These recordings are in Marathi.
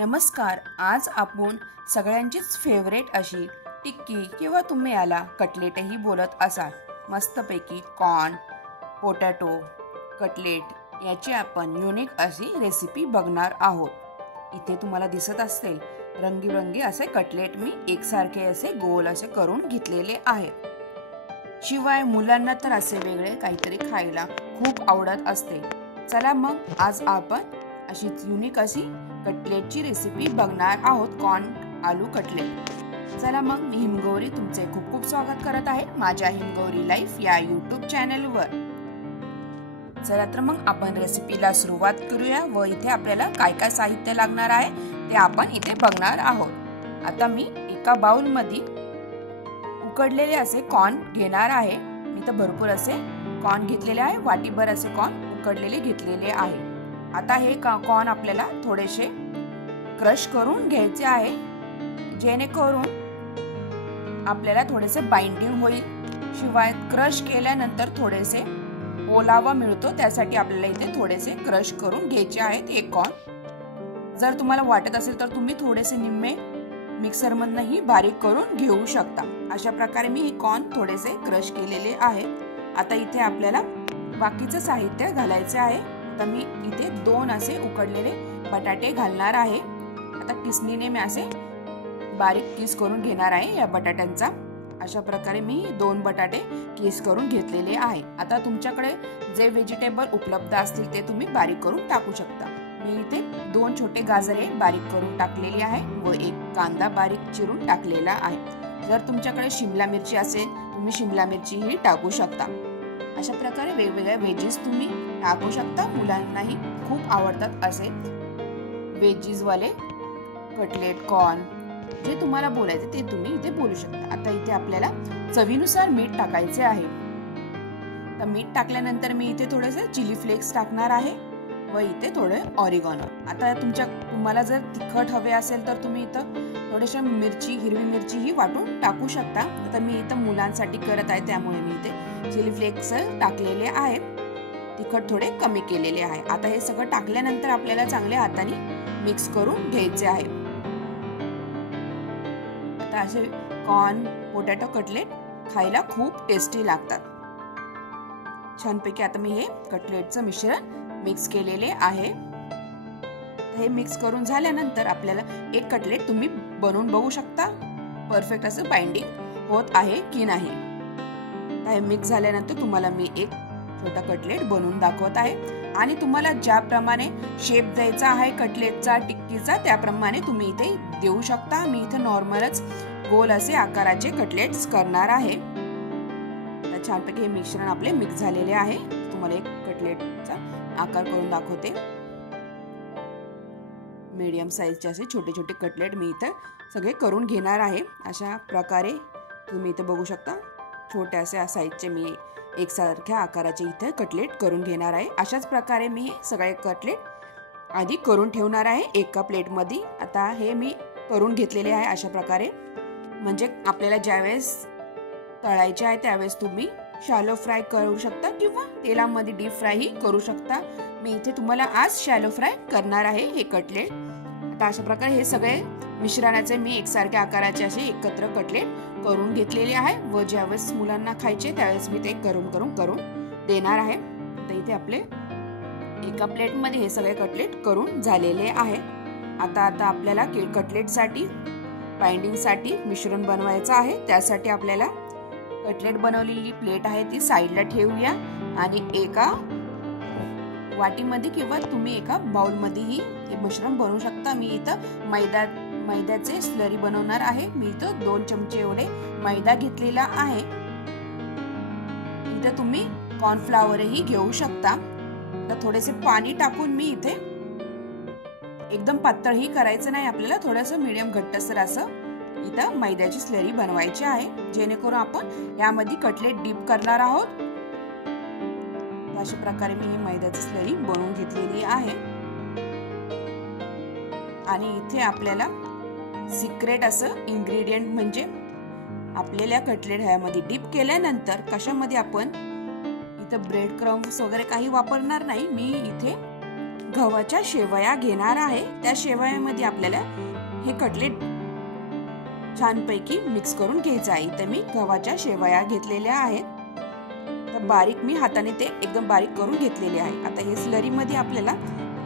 नमस्कार. आज आपण सगळ्यांचीच फेवरेट अशी टिक्की किंवा तुम्ही याला कटलेटही बोलत असाल, मस्तपैकी कॉर्न पोटॅटो कटलेट याची आपण युनिक अशी रेसिपी बघणार आहोत. इथे तुम्हाला दिसत असेल रंगीबेरंगी असे कटलेट मी एकसारखे असे गोल असे करून घेतलेले आहेत. शिवाय मुलांना तर असे वेगळे काहीतरी खायला खूप आवडत असते. चला मग आज आपण अशीच युनिक अशी कटलेटची रेसिपी बघणार आहोत, कॉर्न आलू कटलेट. चला मग मी हिमगौरी तुमचे खूप खूप स्वागत करत आहे माझ्या हिमगौरी लाईफ या यूट्यूब चॅनलवर. चला तर मग आपण रेसिपीला सुरुवात करूया व इथे आपल्याला काय काय साहित्य लागणार आहे ते आपण इथे बघणार आहोत. आता मी एका बाउलमध्ये उकडलेले असे कॉर्न घेणार आहे. मी तर भरपूर असे कॉर्न घेतलेले आहे, वाटीभर असे कॉर्न उकडलेले घेतलेले आहे. आता हे कॉर्न आपल्याला थोडेसे क्रश करून घ्यायचे आहे, जेणेकरून आपल्याला थोडेसे बाइंडिंग होईल. शिवाय क्रश केल्यानंतर थोडेसे ओलावा मिळतो, त्यासाठी आपल्याला इथे थोडेसे क्रश करून घ्यायचे आहेत हे कॉर्न. जर तुम्हाला वाटत असेल तर तुम्ही थोडेसे निम्मे मिक्सरमधूनही बारीक करून घेऊ शकता. अशा प्रकारे मी हे कॉर्न थोडेसे क्रश केलेले आहेत. आता इथे आपल्याला बाकीचं साहित्य घालायचे आहे. तर मी इथे 2 असे उकडलेले बटाटे घालणार आहे. आता किसणीने मी असे बारीक किस करून घेणार आहे या बटाट्यांचा. अशा प्रकारे मी 2 बटाटे किस करून घेतलेले आहे. आता तुमच्याकडे जे व्हेजिटेबल उपलब्ध असतील ते तुम्ही बारीक करून टाकू शकता. मी इथे 2 छोटे गाजरे बारीक करून टाकलेले आहे व 1 कांदा बारीक चिरून टाकलेला आहे. जर तुमच्याकडे शिमला मिरची असेल तुम्ही शिमला मिरचीही टाकू शकता. अशा प्रकारे वेगवेगळ्या व्हेजीस तुम्ही टाकू शकता. मुलांनाही खूप आवडतात असे व्हेजीस वाले कटलेट कॉर्न. जे तुम्हाला बोलायचे ते तुम्ही इथे बोलू शकता. आता इथे आपल्याला चवीनुसार मीठ टाकायचे आहे. तर मीठ टाकल्यानंतर मी इथे थोडेसे चिली फ्लेक्स टाकणार आहे व इथे थोडे ऑरिगॅनो. आता तुम्हाला जर तिखट हवे असेल तर तुम्ही इथं थोडेसे हिरवी मिरची ही वाटून टाकू शकता. आता मी इथं मुलांसाठी करत आहे त्यामुळे मी इथे चिली फ्लेक्स टाकलेले आहेत, तिखट थोडे कमी केलेले आहे. आता हे सगळं टाकल्यानंतर आपल्याला चांगल्या हाताने मिक्स करून घ्यायचे आहे. आता असे कॉर्न पोटॅटो कटलेट खायला खूप टेस्टी लागतात. छानपैकी आता मी हे कटलेटचं मिश्रण मिक्स केलेले आहे. हे मिक्स करून झाल्यानंतर आपल्याला एक कटलेट तुम्ही बनवून बघू शकता परफेक्ट असं बाइंडिंग होत आहे की नाही. हे मिक्स झाल्यानंतर तुम्हाला मी एक छोटा कटलेट बनवून दाखवत आहे आणि तुम्हाला ज्याप्रमाणे शेप द्यायचा आहे कटलेटचा टिक्कीचा त्याप्रमाणे तुम्ही इथे देऊ शकता. मी इथे नॉर्मलच गोल असे आकाराचे कटलेट्स करणार आहे. तर छानपैकी हे मिश्रण आपले मिक्स झालेले आहे. तुम्हाला एक कटलेटचा आकार करून दाखवते. मीडियम साईजचे असे छोटे छोटे कटलेट मी इथे सगळे करून घेणार आहे. अशा प्रकारे तुम्ही इथे बघू शकता छोट्याशा साईजचे मी एकसारख्या आकाराचे इथे कटलेट करून घेणार आहे. अशाच प्रकारे मी सगळे कटलेट आधी करून ठेवणार आहे एका प्लेटमध्ये. आता हे मी करून घेतलेले आहे अशा प्रकारे, म्हणजे आपल्याला ज्यावेळेस तळायचे आहे त्यावेळेस तुम्ही शॅलो फ्राय करू शकता किंवा तेलामध्ये डीप फ्रायही करू शकता. मी इथे तुम्हाला आज शॅलो फ्राय करणार आहे हे कटलेट. आता अशा प्रकारे हे सगळे मिश्रणाचे मी एकसारख्या आकाराचे असे एकत्र कटलेट करून घेतलेले आहे व ज्यावेळेस मुलांना खायचे त्यावेळेस मी ते करून देणार आहे. तर इथे आपले एका प्लेटमध्ये हे सगळे कटलेट करून झालेले आहे. आता आपल्याला कटलेटसाठी बाइंडिंगसाठी मिश्रण बनवायचं आहे. त्यासाठी आपल्याला कटलेट बनवलेली प्लेट आहे ती साईडला ठेवूया आणि एका वाटीमध्ये किंवा तुम्ही एका बाउलमध्येही हे मिश्रण बनवू शकता. मी इथं मैद्याचे स्लरी बनवणार आहे. मी इथं 2 चमचे एवढे मैदा घेतलेला आहे. इथं तुम्ही कॉर्नफ्लॉवरही घेऊ शकता. तर थोडेसे पाणी टाकून मी इथे एकदम पातळही करायचं नाही आपल्याला, थोडंसं मीडियम घट्टसर असं इथं मैद्याची स्लरी बनवायची आहे, जेणेकरून आपण यामध्ये कटलेट डीप करणार आहोत. अशा प्रकारे मी ही मैद्याची स्लरी बनवून घेतलेली आहे. आणि इथे आपल्याला सिक्रेट असं इन्ग्रेडियंट म्हणजे आपल्याला कटलेट ह्यामध्ये डीप केल्यानंतर कशामध्ये आपण इथं ब्रेड क्रम्स वगैरे काही वापरणार नाही. मी इथे गव्हाच्या शेवया घेणार आहे. त्या शेवयामध्ये आपल्याला हे कटलेट छानपैकी मिक्स करून घ्यायचं आहे. इथे मी गव्हाच्या शेवया घेतलेल्या आहेत. तर बारीक मी हाताने ते एकदम बारीक करून घेतलेले आहे. आता हे स्लरीमध्ये आपल्याला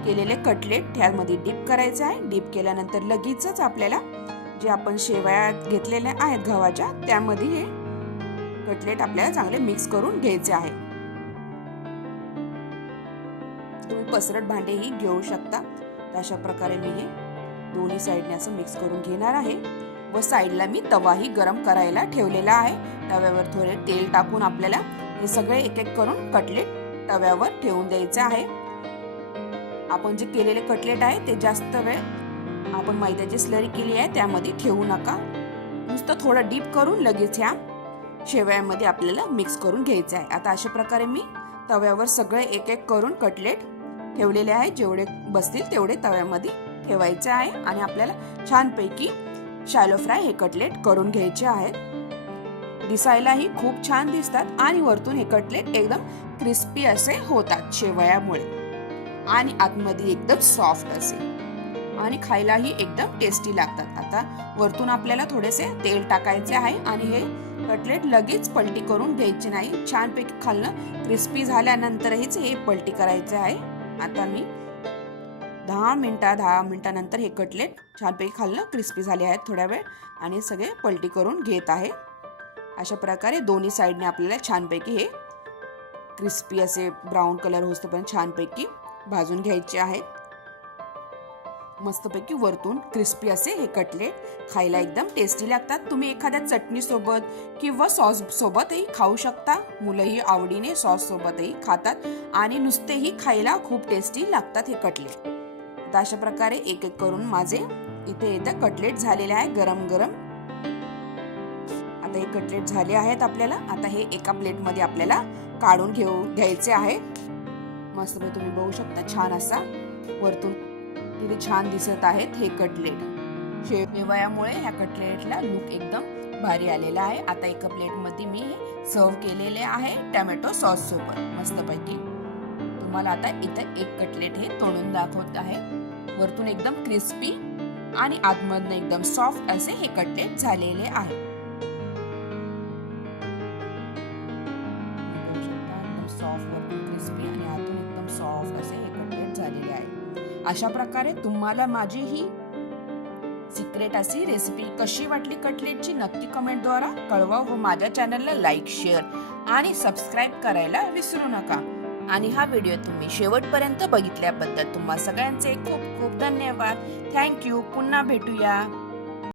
केलेले कटलेट त्यामध्ये डीप करायचं आहे. डीप केल्यानंतर लगेचच आपल्याला जे आपण शेवया घेतलेल्या आहेत गव्हाच्या त्यामध्ये हे कटलेट आपल्याला चांगले मिक्स करून घ्यायचे आहे. तुम्ही पसरट भांडेही घेऊ शकता. अशा प्रकारे मी हे दोन्ही साईडने असं मिक्स करून घेणार आहे. व साईडला मी तवाही गरम करायला ठेवलेला आहे. तव्यावर थोडे तेल टाकून आपल्याला हे सगळे एक एक करून कटलेट तव्यावर ठेवून द्यायचे आहे. आपण जे केलेले कटलेट आहे ते जास्त वेळ आपण मैद्याची स्लरी केली आहे त्यामध्ये ठेवू नका. नुसतं थोडं डीप करून लगेच ह्या शेवयामध्ये आपल्याला मिक्स करून घ्यायचं आहे. आता अशा प्रकारे मी तव्यावर सगळे एक एक करून कटलेट ठेवलेले आहे. जेवढे बसतील तेवढे तव्यामध्ये ठेवायचे आहे आणि आपल्याला छानपैकी शॅलो फ्राय हे कटलेट करून घ्यायचे आहेत. दिसायलाही खूप छान दिसतात आणि वरतून हे कटलेट एकदम क्रिस्पी असे होतात शेवयामुळे आणि आतमध्ये एकदम सॉफ्ट असे आणि खायलाही एकदम टेस्टी लागतात. आता वरतून आपल्याला थोडेसे तेल टाकायचे आहे आणि हे कटलेट लगेच पलटी करून घ्यायचे नाही. छानपैकी खाल्लं क्रिस्पी झाल्यानंतरहीच हे पलटी करायचे आहे. आता मी 10 मिनिटानंतर हे कटलेट छानपैकी खाल्लं क्रिस्पी झाले आहेत थोड्या वेळ आणि सगळे पलटी करून घेत आहे. अशा प्रकारे दोन्ही साईडने आपल्याला छानपैकी हे क्रिस्पी असे ब्राऊन कलर होईपर्यंत छानपैकी भाजून घ्यायचे आहेत. मस्तपैकी वरतून क्रिस्पी असे हे कटलेट खायला एकदम टेस्टी लागतात. तुम्ही एखाद्या चटणी सोबत किंवा सॉस सोबतही खाऊ शकता. मुलंही आवडीने सॉस सोबतही खातात आणि नुसतेही खायला खूप टेस्टी लागतात हे कटलेट. तर अशा प्रकारे एक एक करून माझे इथे कटलेट झालेले आहे गरम गरम. आता हे कटलेट झाले आहेत आपल्याला. आता हे एका प्लेटमध्ये आपल्याला काढून घ्यायचे आहे. मस्तपैकी तुम्ही बघू शकता छान असा वरतून किती छान दिसत आहेत हे कटलेट. शेवयामुळे ह्या कटलेटला लुक एकदम भारी आलेला आहे. आता एका प्लेटमध्ये मी सर्व केलेले आहे टोमॅटो सॉस सोबत मस्तपैकी. तुम्हाला आता इथं एक कटलेट हे तोडून दाखवत आहे. वरतून एकदम क्रिस्पी आणि आतमधून एकदम सॉफ्ट असे हे कटलेट झालेले आहे. सॉफ्ट वरतून क्रिस्पी आणि आतून एकदम सॉफ्ट असे हे कटलेट झालेले आहे. अशा प्रकारे तुम्हाला माझी ही सिक्रेट अशी रेसिपी कशी वाटली कटलेटची नक्की कमेंटद्वारा कळवा व माझ्या चॅनलला लाईक, शेअर आणि सबस्क्राईब करायला विसरू नका. आणि हा व्हिडिओ तुम्ही शेवटपर्यंत बघितल्याबद्दल तुम्हा सगळ्यांचे खूप खूप धन्यवाद. थँक्यू. पुन्हा भेटूया.